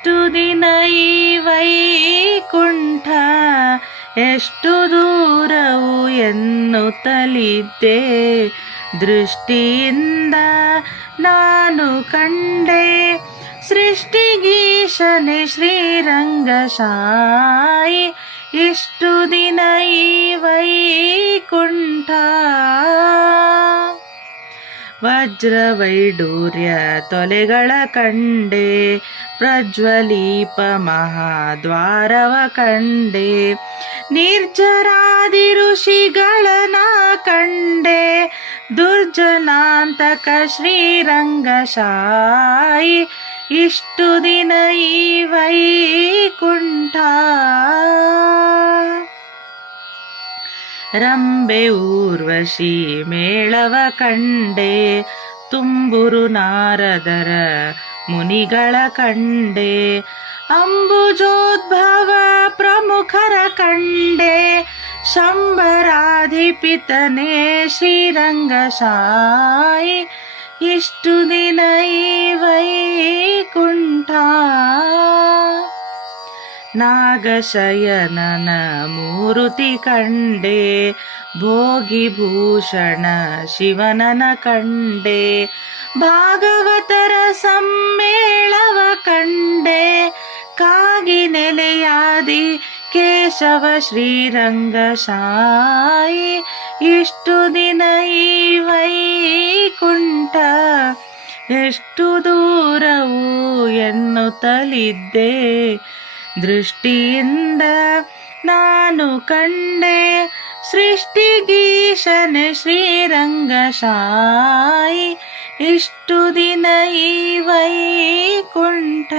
ಎಷ್ಟು ದಿನ ಈ ವೈಕುಂಠ ಎಷ್ಟು ದೂರವು ಎನ್ನುತ್ತಲಿದ್ದೆ, ದೃಷ್ಟಿಯಿಂದ ನಾನು ಕಂಡೆ ಸೃಷ್ಟಿಗೀಶನೆ ಶ್ರೀರಂಗಶಾಯಿ. ಇಷ್ಟು ದಿನ ಈ ವೈಕುಂಠ ವಜ್ರವೈಡೂರ್ಯ ತೊಲೆಗಳ ಕಂಡೆ, ಪ್ರಜ್ವಲೀಪ ಮಹಾದ್ವಾರವ ಕಂಡೆ, ನಿರ್ಜರಾದಿ ಋಷಿಗಳನ ಕಂಡೆ, ದುರ್ಜನಾಂತಕ ಶ್ರೀರಂಗಶಾಯಿ. ಇಷ್ಟು ದಿನ ಈ ವೈಕುಂಠ ರಂಬೆ ಊರ್ವಶಿ ಮೇಳವ ಕಂಡೆ, ತುಂಬುರು ನಾರದರ ಮುನಿಗಳ ಕಂಡೆ, ಅಂಬುಜೋದ್ಭವ ಪ್ರಮುಖರ ಕಂಡೆ, ಶಂಬರಾಧಿಪಿತನೇ ಶ್ರೀರಂಗಶಾಯಿ. ಇಷ್ಟು ದಿನ ಈ ವೈಕುಂಠ ನಾಗಶಯನನ ಮೂರುತಿ ಕಂಡೆ, ಭೋಗಿಭೂಷಣ ಶಿವನನ ಕಂಡೆ, ಭಾಗವತರ ಸಮ್ಮೇಳವ ಕಂಡೆ, ಕಾಗಿ ನೆಲೆಯಾದಿ ಕೇಶವ ಶ್ರೀರಂಗಶಾಯಿ. ಇಷ್ಟು ದಿನ ಈ ವೈಕುಂಠ ಎಷ್ಟು ದೂರವು ಎನ್ನುತ್ತಲಿದ್ದೆ, ದೃಷ್ಟಿಯಿಂದ ನಾನು ಕಂಡೆ ಸೃಷ್ಟಿಗೀಶನೆ ಶ್ರೀರಂಗಶಾಯಿ. ಇಷ್ಟು ದಿನ ಈ ವೈಕುಂಠ